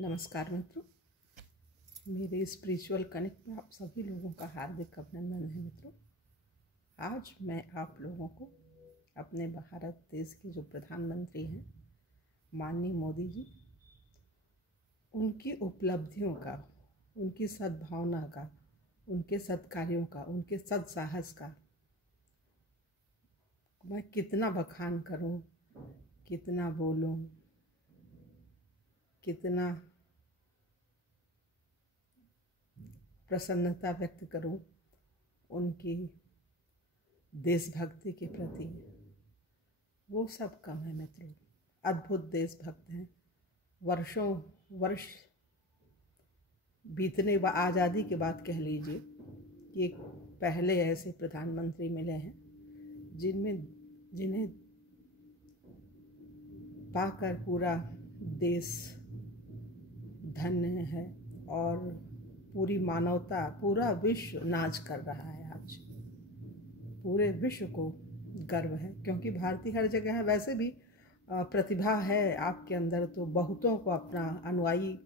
नमस्कार मित्रों, मेरे स्पिरिचुअल कनेक्ट में आप सभी लोगों का हार्दिक अभिनंदन है। मित्रों, आज मैं आप लोगों को अपने भारत देश के जो प्रधानमंत्री हैं माननीय मोदी जी, उनकी उपलब्धियों का, उनकी सद्भावना का, उनके सत्कार्यों का, उनके सत्साहस का मैं कितना बखान करूं, कितना बोलूं, कितना प्रसन्नता व्यक्त करूं उनकी देशभक्ति के प्रति। वो सब कम है मित्रों। अद्भुत देशभक्त हैं। वर्षों वर्ष बीतने व आज़ादी के बाद कह लीजिए कि एक पहले ऐसे प्रधानमंत्री मिले हैं जिन्हें पाकर पूरा देश धन्य है और पूरी मानवता, पूरा विश्व नाच कर रहा है। आज पूरे विश्व को गर्व है, क्योंकि भारतीय हर जगह है। वैसे भी प्रतिभा है आपके अंदर तो बहुतों को अपना अनुयायी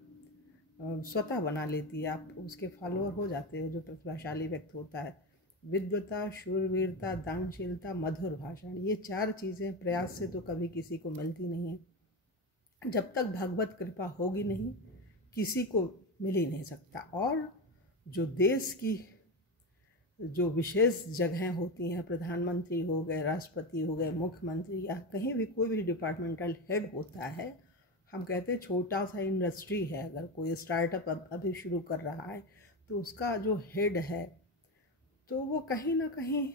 स्वतः बना लेती है। आप उसके फॉलोअर हो जाते हो। जो प्रतिभाशाली व्यक्ति होता है, विद्वता, शूरवीरता, दानशीलता, मधुर भाषण, ये चार चीज़ें प्रयास से तो कभी किसी को मिलती नहीं है। जब तक भगवत कृपा होगी नहीं, किसी को मिल ही नहीं सकता। और जो देश की जो विशेष जगहें होती हैं, प्रधानमंत्री हो गए, राष्ट्रपति हो गए, मुख्यमंत्री, या कहीं भी कोई भी डिपार्टमेंटल हेड होता है, हम कहते हैं छोटा सा इंडस्ट्री है, अगर कोई स्टार्टअप अभी शुरू कर रहा है तो उसका जो हेड है तो वो कहीं ना कहीं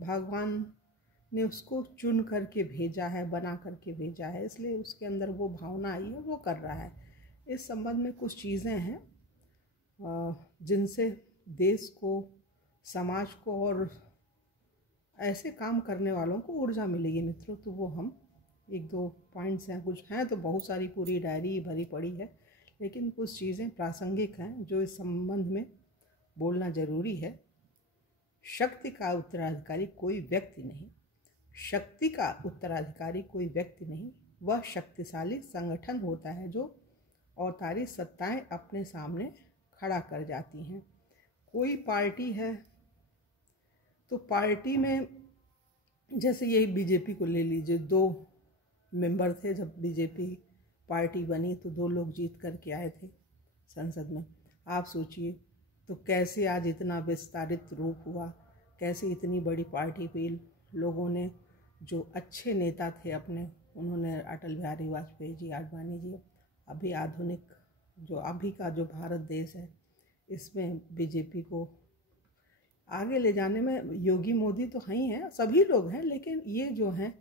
भगवान ने उसको चुन करके भेजा है, बना करके भेजा है, इसलिए उसके अंदर वो भावना आई है, वो कर रहा है। इस संबंध में कुछ चीज़ें हैं जिनसे देश को, समाज को और ऐसे काम करने वालों को ऊर्जा मिलेगी मित्रों। तो वो हम एक दो पॉइंट्स हैं, कुछ हैं तो बहुत सारी पूरी डायरी भरी पड़ी है, लेकिन कुछ चीज़ें प्रासंगिक हैं जो इस संबंध में बोलना ज़रूरी है। शक्ति का उत्तराधिकारी कोई व्यक्ति नहीं, शक्ति का उत्तराधिकारी कोई व्यक्ति नहीं, वह शक्तिशाली संगठन होता है जो अवतारी सत्ताएं अपने सामने खड़ा कर जाती हैं। कोई पार्टी है तो पार्टी में, जैसे यही बीजेपी को ले लीजिए, 2 मेंबर थे। जब बीजेपी पार्टी बनी तो 2 लोग जीत करके आए थे संसद में। आप सोचिए तो कैसे आज इतना विस्तारित रूप हुआ, कैसे इतनी बड़ी पार्टी पे लोगों ने, जो अच्छे नेता थे अपने, उन्होंने अटल बिहारी वाजपेयी जी, आडवाणी जी, अभी आधुनिक जो अभी का जो भारत देश है, इसमें बीजेपी को आगे ले जाने में योगी मोदी तो हैं ही हैं, सभी लोग हैं, लेकिन ये जो हैं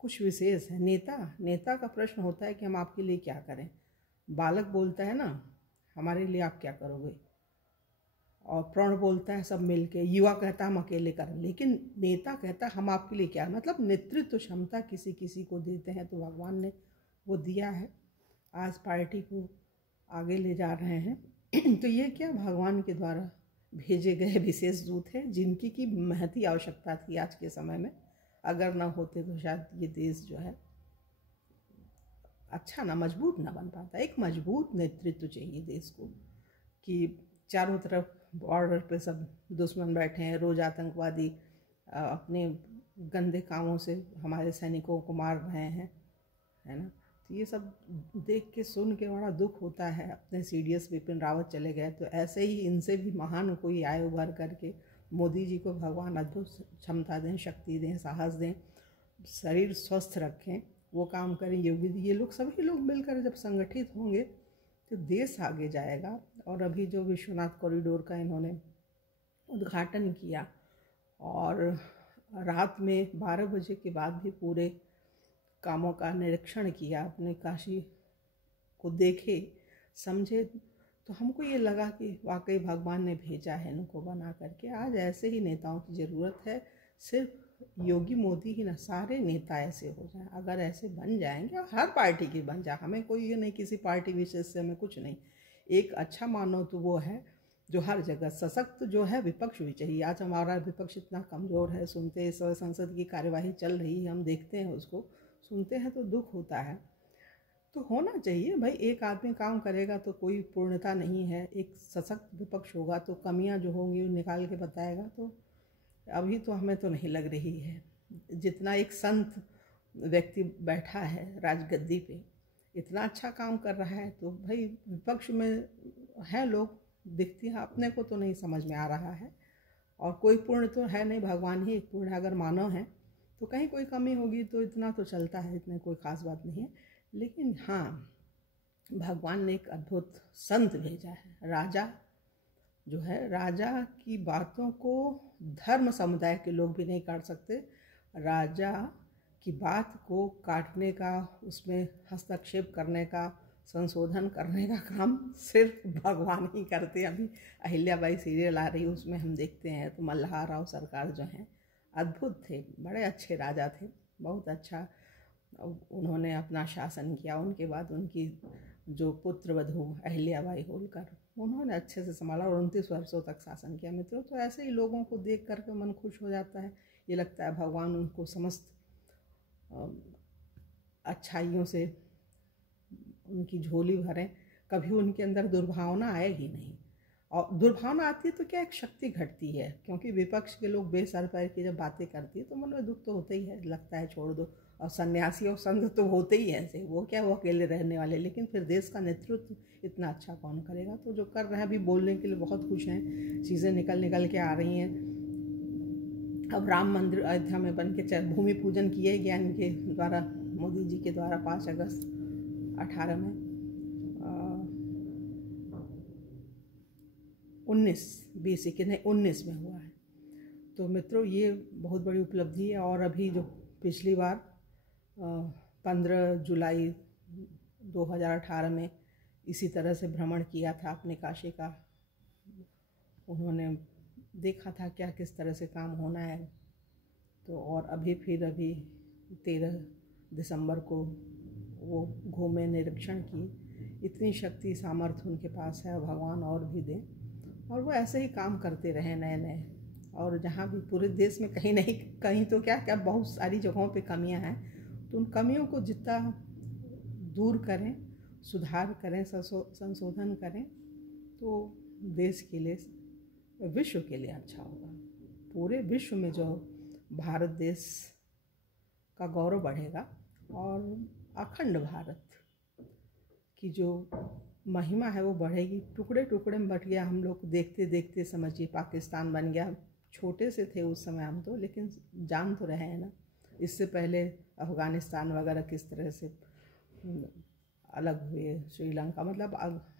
कुछ विशेष हैं। नेता का प्रश्न होता है कि हम आपके लिए क्या करें। बालक बोलता है ना, हमारे लिए आप क्या करोगे, और प्रण बोलता है सब मिल के, युवा कहता है हम अकेले करें, लेकिन नेता कहता है हम आपके लिए क्या। मतलब नेतृत्व क्षमता किसी किसी को देते हैं, तो भगवान ने वो दिया है। आज पार्टी को आगे ले जा रहे हैं तो ये क्या भगवान के द्वारा भेजे गए विशेष दूत हैं, जिनकी की महती आवश्यकता थी आज के समय में। अगर ना होते तो शायद ये देश जो है अच्छा ना, मजबूत ना बन पाता। एक मजबूत नेतृत्व चाहिए देश को, कि चारों तरफ बॉर्डर पे सब दुश्मन बैठे हैं, रोज़ आतंकवादी अपने गंदे कामों से हमारे सैनिकों को मार रहे हैं, है ना। तो ये सब देख के, सुन के बड़ा दुख होता है। अपने सीडीएस विपिन रावत चले गए, तो ऐसे ही इनसे भी महान कोई आए उभर करके। मोदी जी को भगवान अद्भुत क्षमता दें, शक्ति दें, साहस दें, शरीर स्वस्थ रखें, वो काम करें। योगी जी, ये लोग, सभी लोग मिलकर जब संगठित होंगे तो देश आगे जाएगा। और अभी जो विश्वनाथ कॉरिडोर का इन्होंने उद्घाटन किया और रात में 12 बजे के बाद भी पूरे कामों का निरीक्षण किया, अपने काशी को देखे, समझे, तो हमको ये लगा कि वाकई भगवान ने भेजा है इनको बना करके। आज ऐसे ही नेताओं की ज़रूरत है। सिर्फ योगी मोदी ही ना, सारे नेता ऐसे हो जाएं। अगर ऐसे बन जाएंगे, और हर पार्टी की बन जाए, हमें कोई ये नहीं किसी पार्टी विशेष से हमें कुछ नहीं। एक अच्छा मानो तो वो है जो हर जगह सशक्त जो है विपक्ष भी चाहिए। आज हमारा विपक्ष इतना कमज़ोर है, सुनते इस संसद की कार्यवाही चल रही है, हम देखते हैं उसको, सुनते हैं तो दुख होता है। तो होना चाहिए भाई, एक आदमी काम करेगा तो कोई पूर्णता नहीं है। एक सशक्त विपक्ष होगा तो कमियां जो होंगी वो निकाल के बताएगा। तो अभी तो हमें तो नहीं लग रही है, जितना एक संत व्यक्ति बैठा है राजगद्दी पे, इतना अच्छा काम कर रहा है, तो भाई विपक्ष में है लोग, दिखती है, अपने को तो नहीं समझ में आ रहा है। और कोई पूर्ण तो है नहीं, भगवान ही एक पूर्ण है। अगर मानव है तो कहीं कोई कमी होगी तो इतना तो चलता है, इतने कोई ख़ास बात नहीं है। लेकिन हाँ, भगवान ने एक अद्भुत संत भेजा है। राजा जो है, राजा की बातों को धर्म समुदाय के लोग भी नहीं काट सकते। राजा की बात को काटने का, उसमें हस्तक्षेप करने का, संशोधन करने का काम सिर्फ भगवान ही करते। अभी अहिल्याबाई सीरियल आ रही है, उसमें हम देखते हैं तो मल्हारराव सरकार जो हैं अद्भुत थे, बड़े अच्छे राजा थे, बहुत अच्छा उन्होंने अपना शासन किया। उनके बाद उनकी जो पुत्रवधू अहिल्याबाई होलकर, उन्होंने अच्छे से संभाला और 29 वर्षों तक शासन किया। मित्रों, तो ऐसे ही लोगों को देख करके मन खुश हो जाता है। ये लगता है भगवान उनको समस्त अच्छाइयों से उनकी झोली भरें, कभी उनके अंदर दुर्भावना आए ही नहीं। और दुर्भावना आती है तो क्या, एक शक्ति घटती है, क्योंकि विपक्ष के लोग बेसर पैर की जब बातें करती है तो मन में दुख तो होता ही है, लगता है छोड़ दो। और सन्यासी और संत तो होते ही हैं ऐसे, वो क्या, वो अकेले रहने वाले। लेकिन फिर देश का नेतृत्व इतना अच्छा कौन करेगा। तो जो कर रहे हैं, अभी बोलने के लिए बहुत खुश हैं, चीज़ें निकल के आ रही हैं। अब राम मंदिर अयोध्या में बन के भूमि पूजन किए गया इनके द्वारा, मोदी जी के द्वारा 5 अगस्त 18 में 19 में हुआ है। तो मित्रों, ये बहुत बड़ी उपलब्धि है। और अभी जो पिछली बार 15 जुलाई 2018 में इसी तरह से भ्रमण किया था अपने काशी का, उन्होंने देखा था क्या किस तरह से काम होना है। तो और अभी 13 दिसंबर को वो घूमे, निरीक्षण की। इतनी शक्ति सामर्थ्य उनके पास है, भगवान और भी दे। और वो ऐसे ही काम करते रहे नए नए। और जहाँ भी पूरे देश में कहीं नहीं कहीं तो क्या बहुत सारी जगहों पे कमियां हैं, तो उन कमियों को जितना दूर करें, सुधार करें, संशोधन करें, तो देश के लिए, विश्व के लिए अच्छा होगा। पूरे विश्व में जो भारत देश का गौरव बढ़ेगा और अखंड भारत की जो महिमा है वो बढ़ेगी। टुकड़े टुकड़े में बट गया, हम लोग देखते देखते समझिए पाकिस्तान बन गया। छोटे से थे उस समय हम तो, लेकिन जान तो रहे हैं ना, इससे पहले अफ़गानिस्तान वगैरह किस तरह से अलग हुए, श्रीलंका, मतलब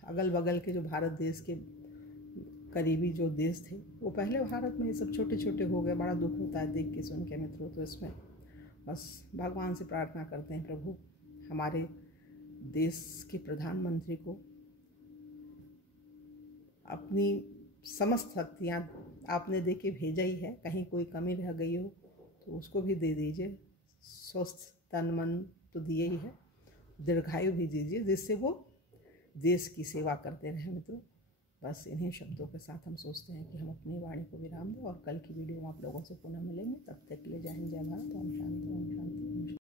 अगल बगल के जो भारत देश के करीबी जो देश थे वो पहले भारत में ये सब छोटे छोटे हो गए। बड़ा दुख होता है देख के, सुन के मित्रों। तो इसमें बस भगवान से प्रार्थना करते हैं, प्रभु हमारे देश के प्रधानमंत्री को अपनी समस्त शक्तियाँ आपने दे के भेजा ही है, कहीं कोई कमी रह गई हो तो उसको भी दे दीजिए। स्वस्थ तन मन तो दिए ही है, दीर्घायु भी दीजिए, जिससे वो देश की सेवा करते रहें मित्रों। बस इन्हीं शब्दों के साथ हम सोचते हैं कि हम अपनी वाणी को विराम दें और कल की वीडियो में आप लोगों से पुनः मिलेंगे। तब तक के लिए जय हिंद, जय भारत, ओम शांति, ओम शांति।